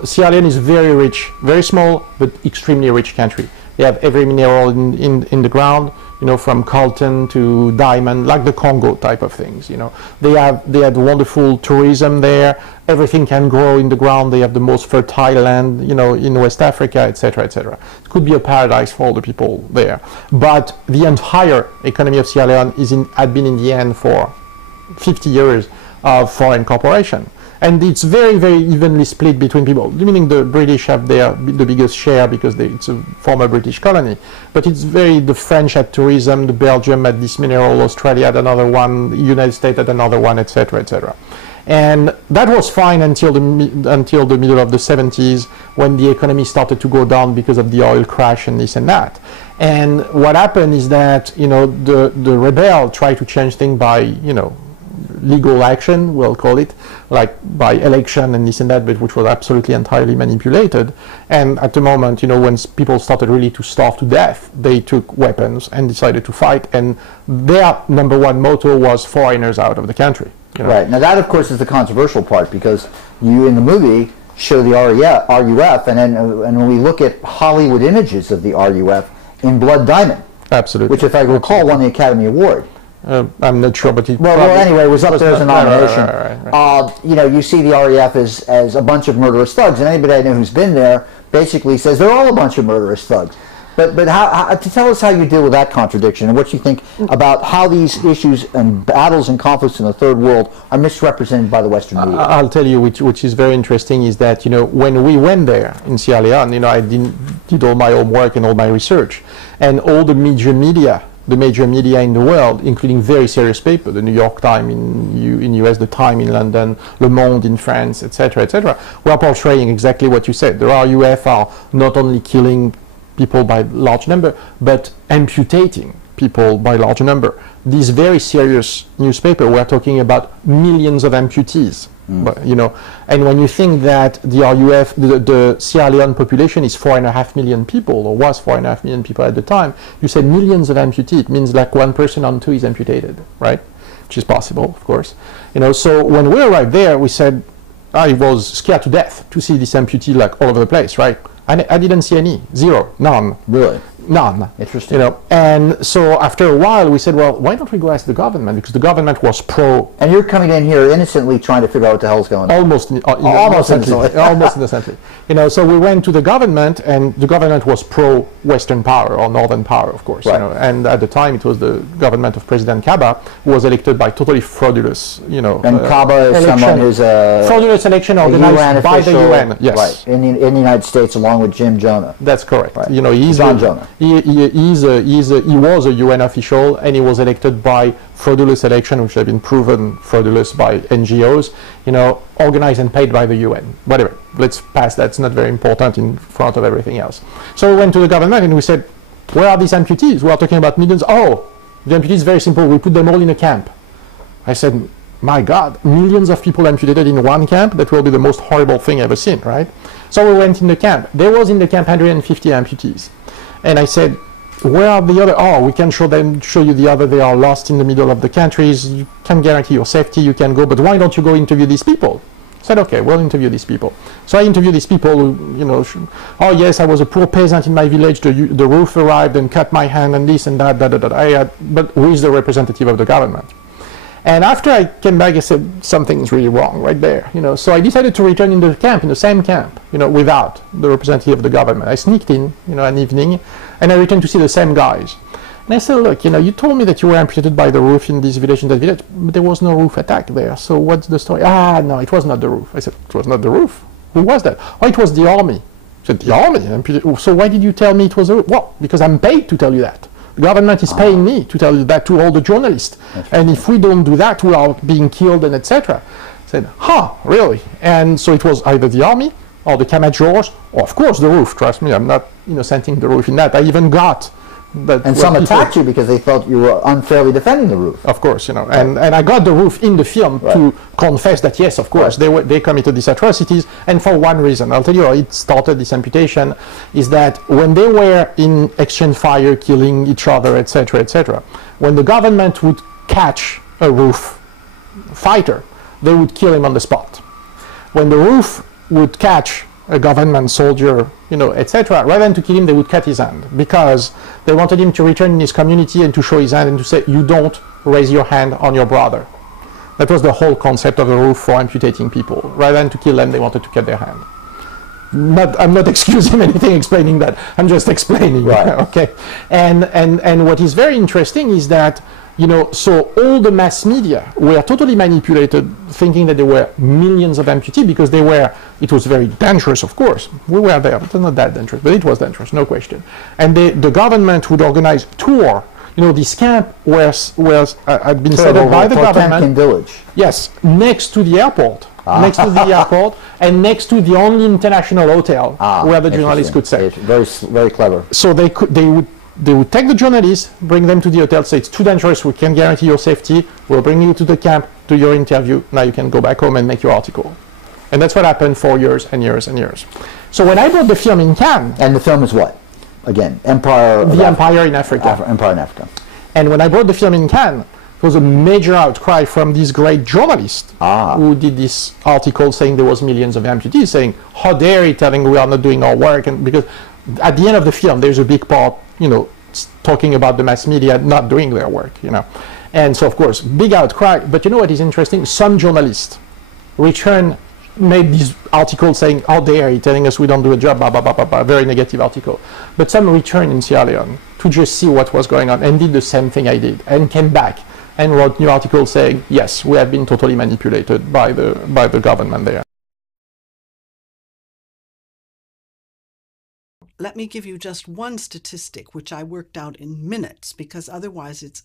Sierra Leone is very rich, very small, but extremely rich country. They have every mineral in the ground, from coltan to diamond, like the Congo type of things. They had wonderful tourism there. Everything can grow in the ground. They have the most fertile land, in West Africa, etc., etc. It could be a paradise for all the people there. But the entire economy of Sierra Leone had been in the end for 50 years of foreign corporation. And it's very, very evenly split between people, meaning the British have the biggest share because it's a former British colony. But it's the French had tourism, the Belgium had this mineral, Australia had another one, the United States had another one, etc., etc. And that was fine until the middle of the 70s, when the economy started to go down because of the oil crash and this and that. And what happened is that, the rebel tried to change things by, legal action, we'll call it, like by election and this and that, but which was absolutely entirely manipulated. And at the moment, when people started really to starve to death, they took weapons and decided to fight. And their number one motto was foreigners out of the country. Right. Now that, of course, is the controversial part, because you, in the movie, show the RUF, and when we look at Hollywood images of the RUF in Blood Diamond, absolutely, which, if I recall, won the Academy Award. I'm not sure, but well, anyway, it was up there as a nomination. Right. You see the RAF as a bunch of murderous thugs, and anybody I know who's been there basically says they're all a bunch of murderous thugs. But how to tell us how you deal with that contradiction, and what you think about how these issues and battles and conflicts in the third world are misrepresented by the Western media. I'll tell you, which is very interesting, is that when we went there in Sierra Leone, I did all my homework and all my research, and all the major media in the world, including very serious papers, the New York Times in US, the Time in London, Le Monde in France, etc., etc., were portraying exactly what you said. The RUF are not only killing people by large number, but amputating people by large number. These very serious newspapers were talking about millions of amputees But, you know, and when you think that the RUF, the Sierra Leone population is 4.5 million people, or was 4.5 million people at the time, you said millions of amputees. It means like 1 person on 2 is amputated, right? Which is possible, of course. You know, so when we arrived there, we said, I was scared to death to see this amputee like all over the place, right? I didn't see any, zero, none. Really? None. Interesting. You know, and so after a while we said, well, why don't we go ask the government, because the government was pro. And you're coming in here innocently trying to figure out what the hell's going on. Almost innocently. Almost innocently. You know, so we went to the government, and the government was pro Western power or Northern power, of course. Right. You know, and at the time it was the government of President Kaba, who was elected by totally fraudulous, you know. And Kaba is someone who's a fraudulent election organized by the UN. Yes. Right. In the United States, along with Jim Jonah. That's correct. Right. You know, he's John Jonah. He was a UN official, and he was elected by fraudulent election, which have been proven fraudulent by NGOs, you know, organized and paid by the UN. Whatever, let's pass that. It's not very important in front of everything else. So we went to the government and we said, where are these amputees? We are talking about millions. Oh, the amputees is very simple. We put them all in a camp. I said, my God, millions of people amputated in one camp? That will be the most horrible thing ever seen, right? So we went in the camp. There was in the camp 150 amputees. And I said, where are the other? Oh, we can show you the other. They are lost in the middle of the countries. You can guarantee your safety. You can go, but why don't you go interview these people? I said, okay, we'll interview these people. So I interviewed these people who, you know, oh yes, I was a poor peasant in my village. The roof arrived and cut my hand and this and that, but who is the representative of the government? And after I came back, I said, something's really wrong right there, you know. So I decided to return in the camp, in the same camp, you know, without the representative of the government. I sneaked in, you know, an evening, and I returned to see the same guys. And I said, look, you know, you told me that you were amputated by the roof in this village, but there was no roof attack there. So what's the story? Ah, no, it was not the roof. I said, it was not the roof. Who was that? Oh, it was the army. I said, the army? So why did you tell me it was the roof? Well, because I'm paid to tell you that. The government is paying me to tell you that to all the journalists. And if we don't do that, we are being killed and etc. I said, huh, really? And so it was either the army or the Kamajors, or of course the roof. Trust me, I'm not innocenting the roof in that. I even got that. And some attacked you because they felt you were unfairly defending the roof. Of course, you know, and I got the roof in the film to confess that yes, of course, they committed these atrocities, and for one reason. I'll tell you how it started, this amputation, is that when they were in exchange fire, killing each other, etc., when the government would catch a roof fighter, they would kill him on the spot. When the roof would catch a government soldier, you know, etc., rather than to kill him, they would cut his hand, because they wanted him to return in his community and to show his hand and to say, you don't raise your hand on your brother. That was the whole concept of the roof for amputating people. Rather than to kill them, they wanted to cut their hand. I'm not excusing anything explaining that. I'm just explaining. Right. Okay. And what is very interesting is that, you know, so all the mass media were totally manipulated, thinking that there were millions of amputees, because it was very dangerous, of course. We were there, but it was not that dangerous, but it was dangerous, no question. And the government would organize tour. You know, this camp had been set up by the government. Village. Yes, next to the airport. Next to the airport, and next to the only international hotel where the journalists could stay. Very, very clever. So they would take the journalists, bring them to the hotel, say it's too dangerous, we can guarantee your safety, we'll bring you to the camp, do your interview, now you can go back home and make your article. And that's what happened for years and years and years. So when I brought the film in Cannes... And the film is what? Again, Empire... The Empire in Africa. Empire in Africa. And when I brought the film in Cannes, it was a major outcry from these great journalists who did this article saying there was millions of amputees, saying, how dare he telling we are not doing our work, and because at the end of the film there's a big part, you know, talking about the mass media not doing their work, you know. And so of course, big outcry, but you know what is interesting? Some journalists made these articles saying, how dare he telling us we don't do a job, blah, blah, blah, blah, blah, very negative article. But some returned in Sierra Leone to just see what was going on and did the same thing I did and came back and wrote new articles saying, yes, we have been totally manipulated by the government there. Let me give you just one statistic, which I worked out in minutes, because otherwise it's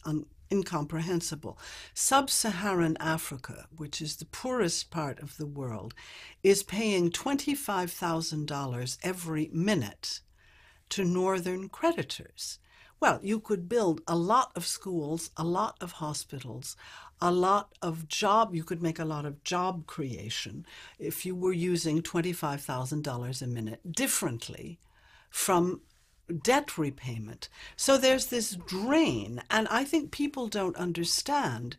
incomprehensible. Sub-Saharan Africa, which is the poorest part of the world, is paying $25,000 every minute to northern creditors. Well, you could build a lot of schools, a lot of hospitals, you could make a lot of job creation if you were using $25,000 a minute differently from debt repayment. So there's this drain, and I think people don't understand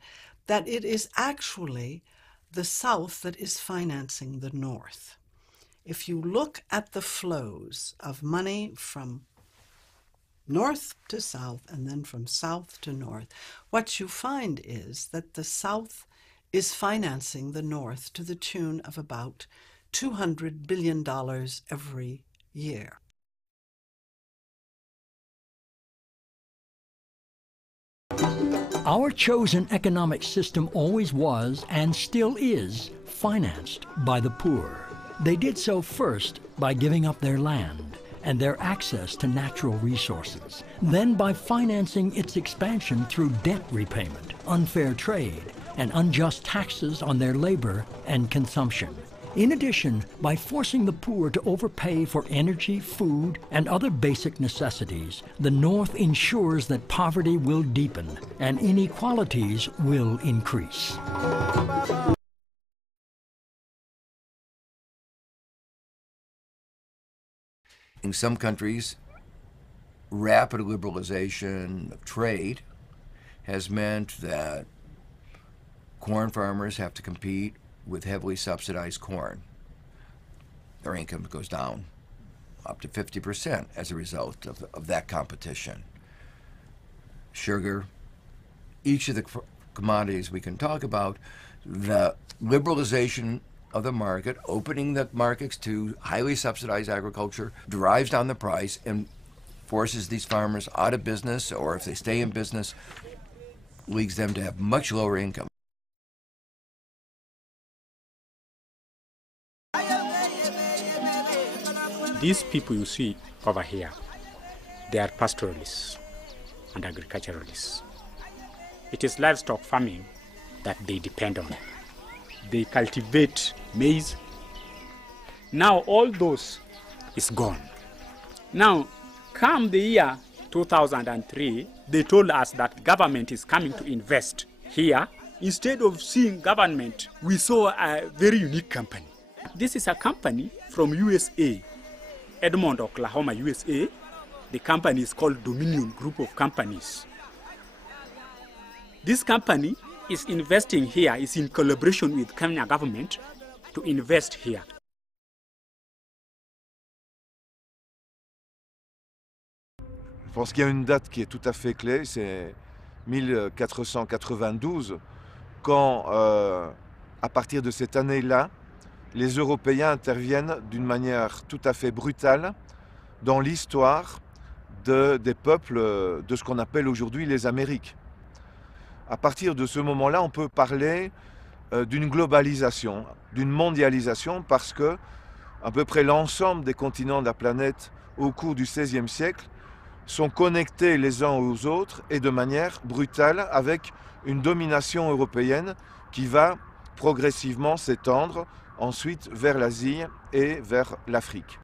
that it is actually the South that is financing the North. If you look at the flows of money from north to south and then from south to north, what you find is that the South is financing the North to the tune of about $200 billion every year. Our chosen economic system always was, and still is, financed by the poor. They did so first by giving up their land and their access to natural resources, then by financing its expansion through debt repayment, unfair trade, and unjust taxes on their labor and consumption. In addition, by forcing the poor to overpay for energy, food, and other basic necessities, the North ensures that poverty will deepen and inequalities will increase. In some countries, rapid liberalization of trade has meant that corn farmers have to compete with heavily subsidized corn. Their income goes down up to 50% as a result of that competition. Sugar, each of the commodities we can talk about, the liberalization of the market, opening the markets to highly subsidized agriculture, drives down the price and forces these farmers out of business, or if they stay in business, leads them to have much lower income. These people you see over here, they are pastoralists and agriculturalists. It is livestock farming that they depend on. They cultivate maize. Now all those is gone. Now, come the year 2003, they told us that government is coming to invest here. Instead of seeing government, we saw a very unique company. This is a company from USA, Edmond, Oklahoma, USA. The company is called Dominion Group of Companies. This company is investing here, is in collaboration with Kenya government to invest here. Je pense qu'il y a une date qui est tout à fait clé, c'est 1492, quand, à partir de cette année-là, les Européens interviennent d'une manière tout à fait brutale dans l'histoire des peuples de ce qu'on appelle aujourd'hui les Amériques. À partir de ce moment-là, on peut parler d'une globalisation, d'une mondialisation, parce que à peu près l'ensemble des continents de la planète au cours du XVIe siècle sont connectés les uns aux autres et de manière brutale avec une domination européenne qui va progressivement s'étendre ensuite vers l'Asie et vers l'Afrique.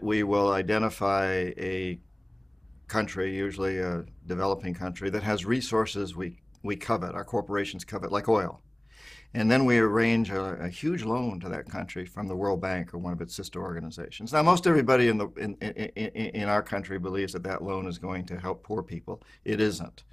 We will identify a country, usually a developing country, that has resources we covet, our corporations covet, like oil. And then we arrange a huge loan to that country from the World Bank or one of its sister organizations. Now, most everybody in our country believes that that loan is going to help poor people. It isn't.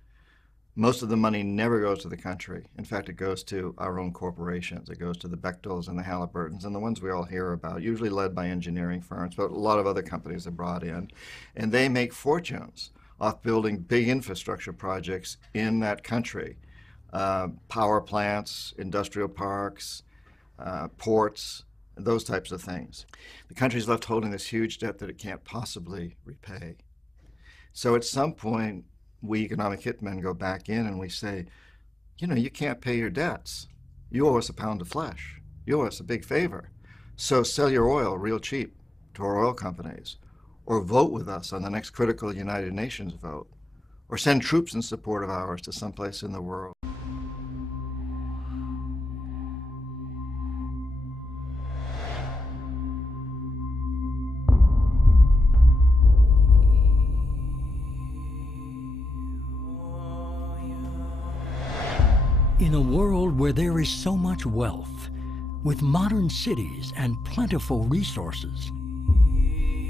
Most of the money never goes to the country. In fact, it goes to our own corporations. It goes to the Bechtels and the Halliburtons and the ones we all hear about, usually led by engineering firms, but a lot of other companies are brought in. And they make fortunes off building big infrastructure projects in that country. Power plants, industrial parks, ports, those types of things. The country's left holding this huge debt that it can't possibly repay. So at some point, we economic hitmen go back in and we say, you know, you can't pay your debts. You owe us a pound of flesh. You owe us a big favor. So sell your oil real cheap to our oil companies, or vote with us on the next critical United Nations vote, or send troops in support of ours to someplace in the world. In a world where there is so much wealth, with modern cities and plentiful resources,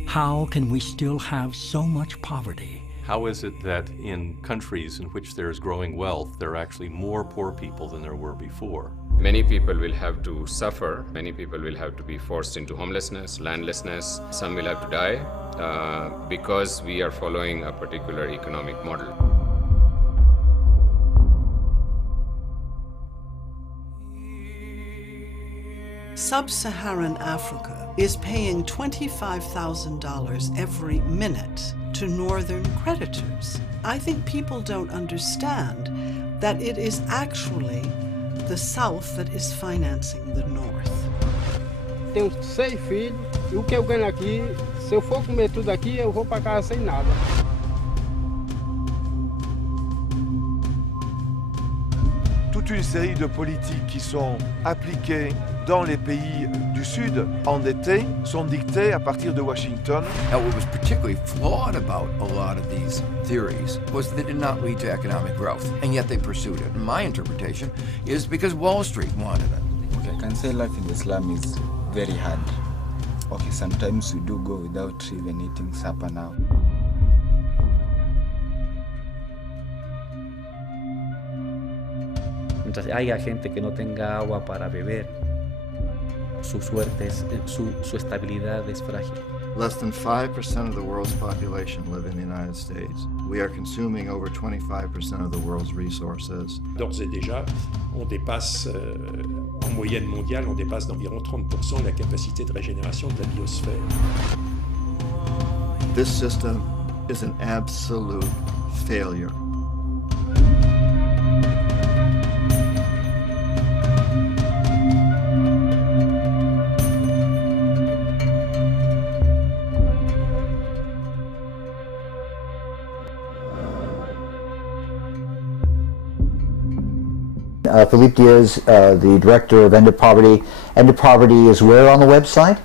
how can we still have so much poverty? How is it that in countries in which there is growing wealth, there are actually more poor people than there were before? Many people will have to suffer. Many people will have to be forced into homelessness, landlessness. Some will have to die because we are following a particular economic model. Sub-Saharan Africa is paying $25,000 every minute to northern creditors. I think people don't understand that it is actually the South that is financing the North. Tenho 6 filhos, e o que eu ganho aqui, se eu for comer tudo aqui, eu vou para casa sem nada. Toute une série de politiques qui sont appliquées dans les pays du Sud endettés sont dictées à partir de Washington. Now, what was particularly flawed about a lot of these theories was that they did not lead to economic growth, and yet they pursued it. And my interpretation is because Wall Street wanted it. Okay, I can say life in the slum is very hard. Okay, sometimes we do go without even eating supper now. Mientras haya gente que no tenga agua para beber, su suerte, su estabilidad es frágil. Less than 5% of the world's population live in the United States. We are consuming over 25% of the world's resources. D'ores et déjà, on dépasse, en moyenne mondiale, on dépasse d'environ 30% la capacité de régénération de la biosphère. This system is an absolute failure. Philippe Diaz, the director of End of Poverty. End of Poverty is where on the website?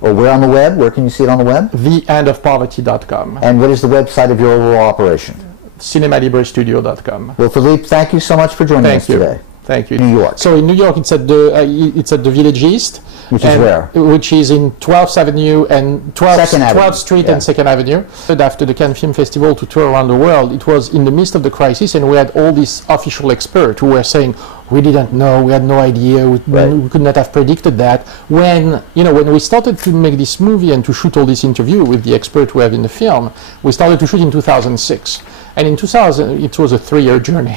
Or where on the web? Where can you see it on the web? theendofpoverty.com. And what is the website of your overall operation? cinemalibrestudio.com. Well, Philippe, thank you so much for joining us today. Thank you. New York. So in New York, it's at the Village East, which is where? Which is in 12th Avenue and 12th Street yeah. and 2nd Avenue. After the Cannes Film Festival to tour around the world, it was in the midst of the crisis, and we had all these official experts who were saying, we didn't know, we had no idea, we could not have predicted that. When we started to make this movie and to shoot all this interview with the experts we have in the film, we started to shoot in 2006. And in 2000, it was a 3-year journey,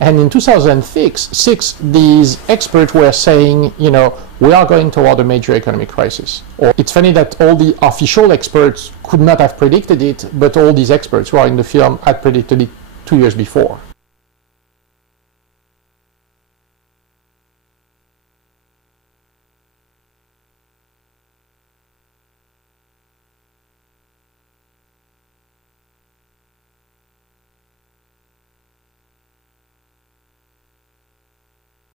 And in 2006, these experts were saying, we are going toward a major economic crisis. Or it's funny that all the official experts could not have predicted it, but all these experts who are in the film had predicted it 2 years before.